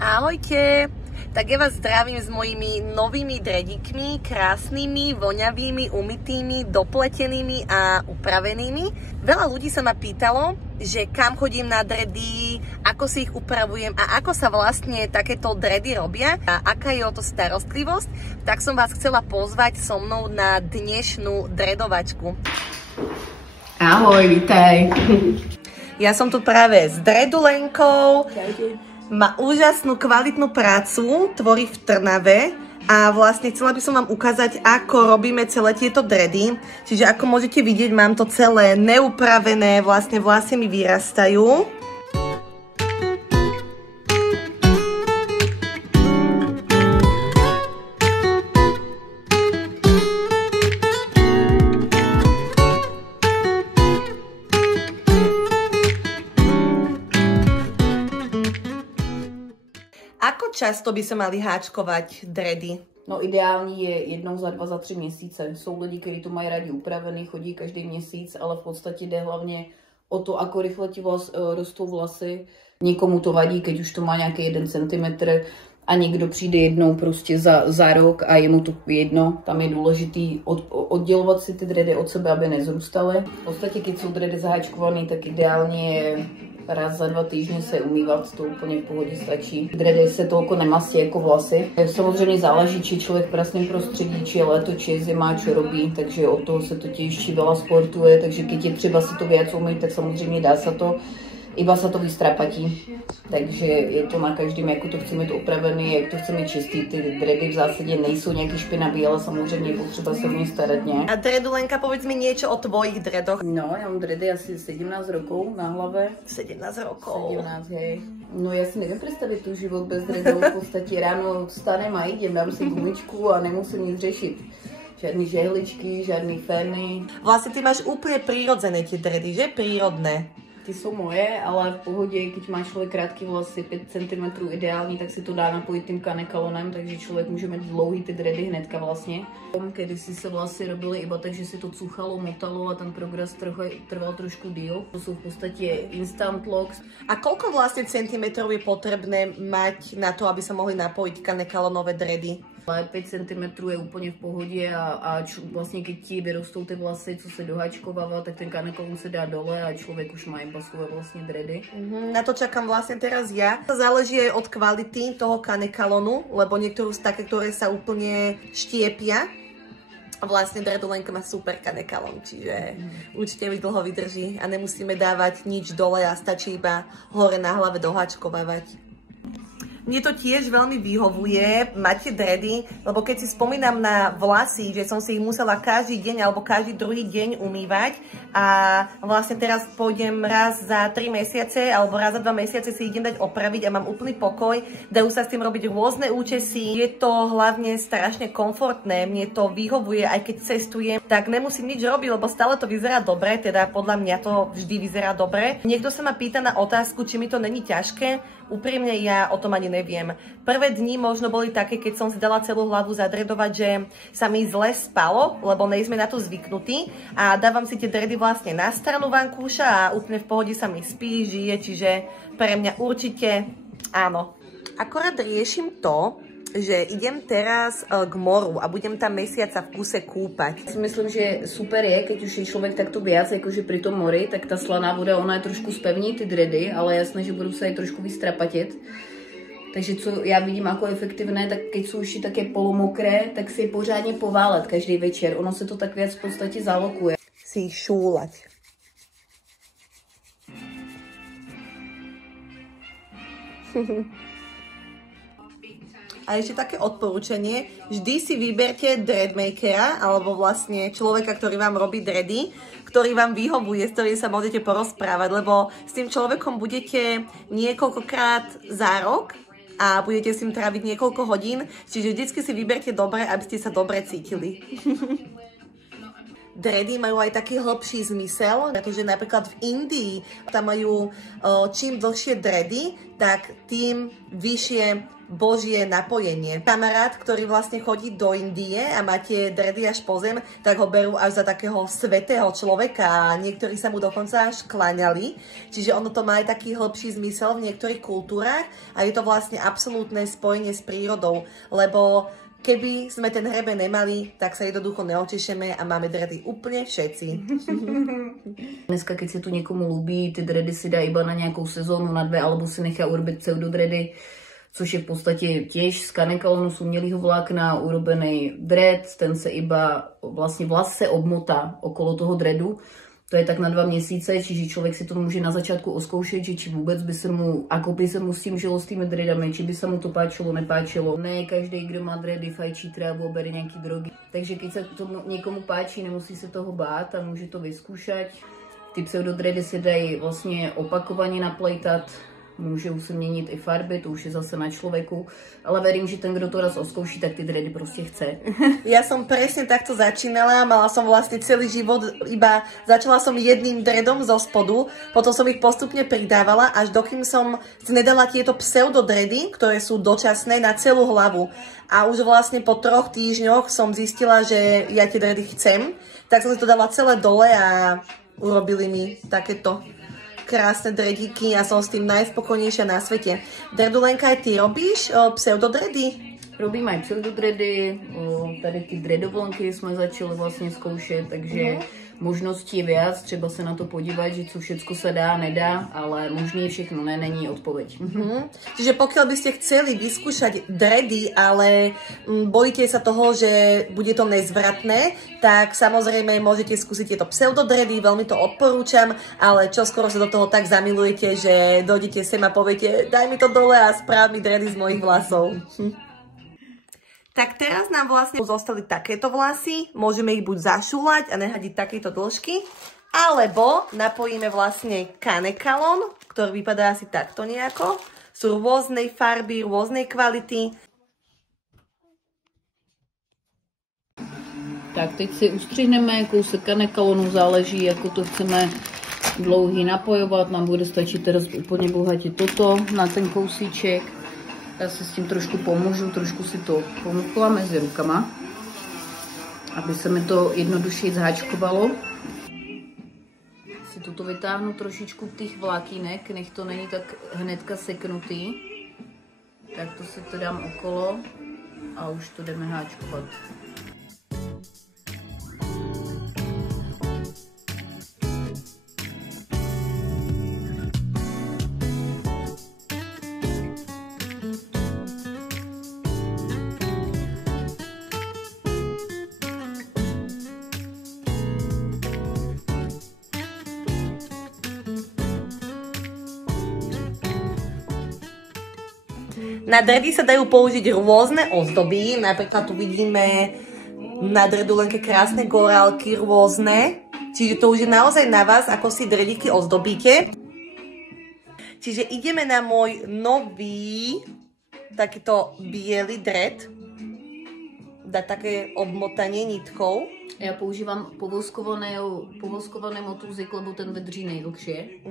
Ahojte! Tak ja vás zdravím s mojimi novými dredíkmi, krásnymi, voňavými, umytými, dopletenými a upravenými. Veľa ľudí sa ma pýtalo, že kam chodím na dredy, ako si ich upravujem a ako sa vlastne takéto dredy robia a aká je o to starostlivosť. Tak som vás chcela pozvať so mnou na dnešnú dredovačku. Ahoj, vítaj. Ja som tu práve s dredulenkou. Má úžasnú kvalitnú prácu, tvorí v Trnave a vlastne chcela by som vám ukázať, ako robíme celé tieto dredy. Čiže ako môžete vidieť, mám to celé neupravené, vlastne vlasy mi vyrastajú. Ako často by sa mali háčkovať dredy? No ideální je jednou za 2, za 3 měsíce. Jsou lidi, kteří to mají rádi upravený, chodí každý měsíc, ale v podstatě jde hlavně o to, ako rychle ti rostou vlasy. Nikomu to vadí, keď už to má nějaký 1 centimetr a někdo přijde jednou prostě za rok a je mu to jedno. Tam je důležitý oddělovat si ty dredy od sebe, aby nezrůstaly. V podstatě, když jsou dredy zaháčkovaný, tak ideálně je raz za 2 týdny se umývat, to úplně v pohodě stačí. Dredy se tolko nemastí jako vlasy. Samozřejmě záleží, či člověk v prasném prostředí, či je léto, či je zima, čo robí, takže od toho se totiž veľa sportuje, takže keď je třeba si to viac umýť, tak samozřejmě dá se to. Iba sa to vystrapatí, takže je to na každém, jak to chceme to upravený, jak to chceme čistý. Ty dredy v zásadě nejsou nějaký špinavý, ale samozřejmě je potřeba se o ně starat nějak. A dredulenka, povedz mi niečo o tvojich dredoch. No, já mám dredy asi 17 rokov na hlave. 17 rokov. 17, hej. No já si nevím představit tu život bez dredů, v podstatě ráno vstanem a jdem, dám si gumičku a nemusím nic řešit. Žiadny žehličky, žiadny fény. Vlastne ty máš úplne prírodzené tie dredy, že? Prírodné. Ty jsou moje, ale v pohodě, když má člověk krátký vlasy, 5 cm ideální, tak si to dá napojit tím kanekalonem, takže člověk může mít dlouhý ty dredy hnedka vlastně. Když si se vlasy robily iba tak, že si to cuchalo, motalo a ten progres trval trošku díl. To jsou v podstatě instant locks. A koľko vlastne centimetrov je potrebné mať na to, aby sa mohli napojiť kanekalonové dredy? 5 cm je úplně v pohodě a vlastně keď ti vyrostou ty vlasy, co se doháčkovává, tak ten kanekalon se dá dole a člověk už má iba svoje vlastní dredy. Na to čakám vlastne teraz ja. Záleží aj od kvality toho kanekalonu, lebo niektoré sú také, ktoré sa úplne štiepia. A vlastne dredulenka má super kanekalon, čiže určite mi dlho vydrží a nemusíme dávať nič dole a stačí iba hore na hlave doháčkovávať. Mne to tiež veľmi vyhovuje, máte dredy, lebo keď si spomínam na vlasy, že som si ich musela každý deň alebo každý druhý deň umývať a vlastne teraz pôjdem raz za 3 mesiace alebo raz za 2 mesiace si idem dať opraviť a mám úplný pokoj, dajú sa s tým robiť rôzne účesy, je to hlavne strašne komfortné, mne to vyhovuje, aj keď cestujem, tak nemusím nič robiť, lebo stále to vyzerá dobre, teda podľa mňa to vždy vyzerá dobre. Niekto sa ma pýta na otázku, či mi to není ťažké. Úprimne ja o tom ani neviem. Prvé dni možno boli také, keď som si dala celú hlavu zadredovať, že sa mi zle spalo, lebo nejsme na to zvyknutí a dávam si tie dredy vlastne na stranu vankúša a úplne v pohode sa mi spí, žije, čiže pre mňa určite áno. Akorát riešim to, že idem teraz k moru a budem tam mesiaca v kuse kúpať. Si myslím, že super je, keď už je člověk takto viac, jakože pri tom mori, tak ta slaná voda, ona je trošku spevní ty dredy, ale jasné, že budou se aj trošku vystrapatět. Takže co já vidím jako efektivné, tak keď jsou už také polomokré, tak si je pořádně poválet každý večer. Ono se to tak viac v podstatě zalokuje. Si ich šúlať. A ešte také odporúčanie, vždy si vyberte dreadmakera, alebo vlastne človeka, ktorý vám robí dredy, ktorý vám vyhovuje, s ktorým sa môžete porozprávať, lebo s tým človekom budete niekoľkokrát za rok a budete s ním tráviť niekoľko hodín, čiže vždycky si vyberte dobre, aby ste sa dobre cítili. dredy majú aj taký hlbší zmysel, pretože napríklad v Indii tam majú čím dlhšie dredy, tak tým vyššie Božie napojenie. Kamarát, ktorý vlastne chodí do Indie a má tie dredy až po zem, tak ho berú až za takého svätého človeka a niektorí sa mu dokonca až kláňali. Čiže ono to má aj taký hlbší zmysel v niektorých kultúrach a je to vlastne absolútne spojenie s prírodou, lebo keby sme ten hreben nemali, tak sa jednoducho neočešeme a máme dredy úplne všetci. Dneska, keď se tu někomu lubí, ty dredy si dá iba na nějakou sezónu, na 2, alebo si nechá urobit pseudodredy, což je v podstatě těž z kanekalonu z umělého vlákna urobený dred, ten se iba vlastně vlas se obmotá okolo toho dredu. To je tak na 2 měsíce, čiže člověk si to může na začátku oskoušet, že či vůbec by se mu, ako by se mu s tím žilo s tými dredami, či by se mu to páčilo, nepáčilo. Ne každý, kdo má dredy, fajčí trávu, bere nějaký drogy. Takže když se to někomu páčí, nemusí se toho bát a může to vyzkoušet. Ty pseudodredy se dají vlastně opakovaně naplejtat. Můžou se měnit i farby, to už je zase na človeku, ale verím, že ten, kdo to raz oskouší, tak ty dredy prostě chce. Ja som presne takto začínala, mala som vlastne celý život, iba začala som jedným dredom zo spodu, potom som ich postupne pridávala, až dokým som si nedala tieto pseudodredy, ktoré sú dočasné na celú hlavu. A už vlastne po 3 týždňoch som zistila, že ja tie dredy chcem, tak som si to dala celé dole a urobili mi takéto krásne dredíky a som s tým najspokojnejšia na svete. Dredulenka, aj ty robíš pseudodredy? Robím aj pseudodredy, tady ty dredovlnky jsme začali vlastně zkoušet, takže možností je viac, třeba se na to podívat, že co všetko se dá, nedá, ale možný všechno ne, není odpověď. Čiže pokiaľ by ste chceli vyskúšať dredy, ale bojíte sa toho, že bude to nezvratné, tak samozrejme môžete skúsiť tieto pseudodredy, veľmi to odporúčam, ale čoskoro sa do toho tak zamilujete, že dojdete sem a poviete, daj mi to dole a správ mi dredy z mojich vlasov. Tak teraz nám vlastne zostali takéto vlasy, môžeme ich buď zašúľať a nehať ich takéto dĺžky, alebo napojíme vlastne kanekalon, ktorý vypadá asi takto nejako. Sú rôznej farby, rôznej kvality. Tak teď si ustřihneme kousek kanekalonu, záleží, jako to chceme dlouhý napojovat, nám bude stačit teraz úplně bohatě toto na ten kousíček. Já si s tím trošku pomůžu, trošku si to pomůžu mezi rukama, aby se mi to jednodušeji zháčkovalo. Si tuto vytáhnu trošičku těch vlákínek, nech to není tak hnedka seknutý. Tak to si to dám okolo a už to jdeme háčkovat. Na dredy sa dajú použiť rôzne ozdoby, napríklad tu vidíme na dredulenke krásne korálky rôzne, čiže to už je naozaj na vás, ako si dredíky ozdobíte. Čiže ideme na môj nový takýto biely dred, dať také obmotanie nitkou. Já používám povoskovaný motůzik, lebo ten vydrží nejdlhšie.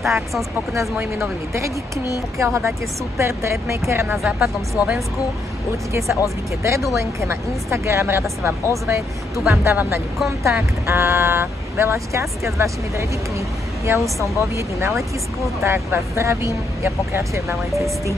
Tak som spokojná s mojimi novými dredikmi. Pokiaľ hľadáte super dredmakera na západnom Slovensku, určite sa ozvite Dredulenke, má Instagram, rada sa vám ozve. Tu vám dávam na ňu kontakt a veľa šťastia s vašimi dredikmi. Ja už som vo Viedni na letisku, tak vás zdravím, ja pokračujem na mojej cesty.